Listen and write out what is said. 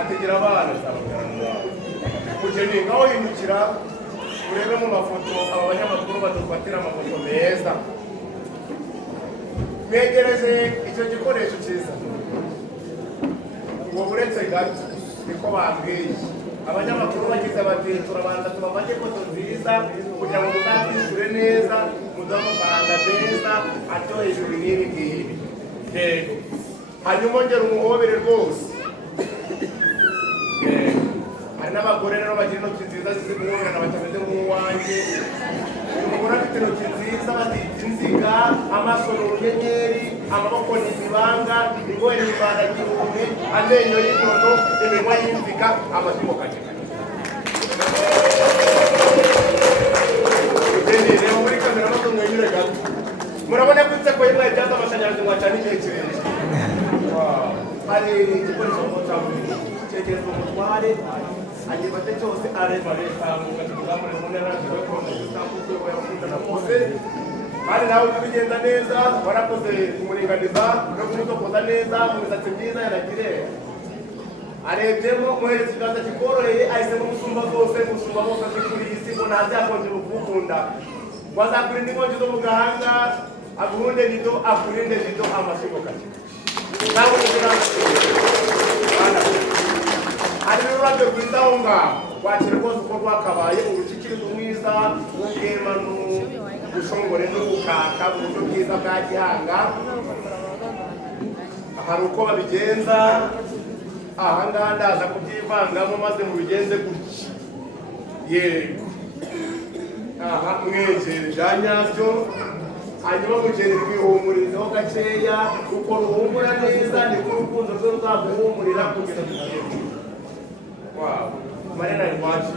ategera abana mugeni ngaho yimukira urebe mu mafoto aba banyamakuru badufatira amafoto meza mwegereze icyo gikoresho cyiza ngo uretse gato niko bambwiye abanyamakuru bagize bati turabanza tubafate ifoto nziza kugira ngo muzatwishyure neza muzamufanga neza aryoheye ijuru n'iri ngiri yego hanyuma ongera umuhobere rwose hari n'abagore rero bagira intoki nziza zizi guhoberana batameze nk'uwanjye uyu mugore afite intoki nziza bazita inziga amaso ni urunyenyeri amaboko ni imibanga ingohe ni ibanga igihumbi amenyo y'inkono iminwa y'inziga amazimo kagera reba muri kamera maze mwenyure gato murabona ko inseko y'imwe yabyaza amashanyarazi mwacana igihe kirekire hari igikoresho cyegerezwa umutware agifate cyose areba leta mugatugamure mu ntara y'Igihugu n'utambuke we yakundana kose kandi nawe bigenda neza warakoze kumuringaniza no kumutokoza neza mu misatsi myiza yanagire arebyemo muhereza ikiganza kikoroheye ahisemo gusumba zose gusumba bose kuri iyi si ngo ntazi yakongera ukukunda wazakurinda inkongi zo mu gahanga aguhunde nido akurinde nido amasigo kake nawe hari n'ururabyo rwiza aho ngaho wakira rwose uko rwakabaye urushyikirizo mwiza w'ubwemanu ubushongore n'ubukaka mu buryo bwiza bwa gihanga hari uko babigenza aha ngaha ndaza kubyivangamo maze mubigenze gutya yego aha mwegere bya nyabyo hanyuma mugende rwihumurizeho gakeya uko ruhumura neza niko urukundo rwe ruzaguhumurira kugeza ku gihe wawe marina iwacu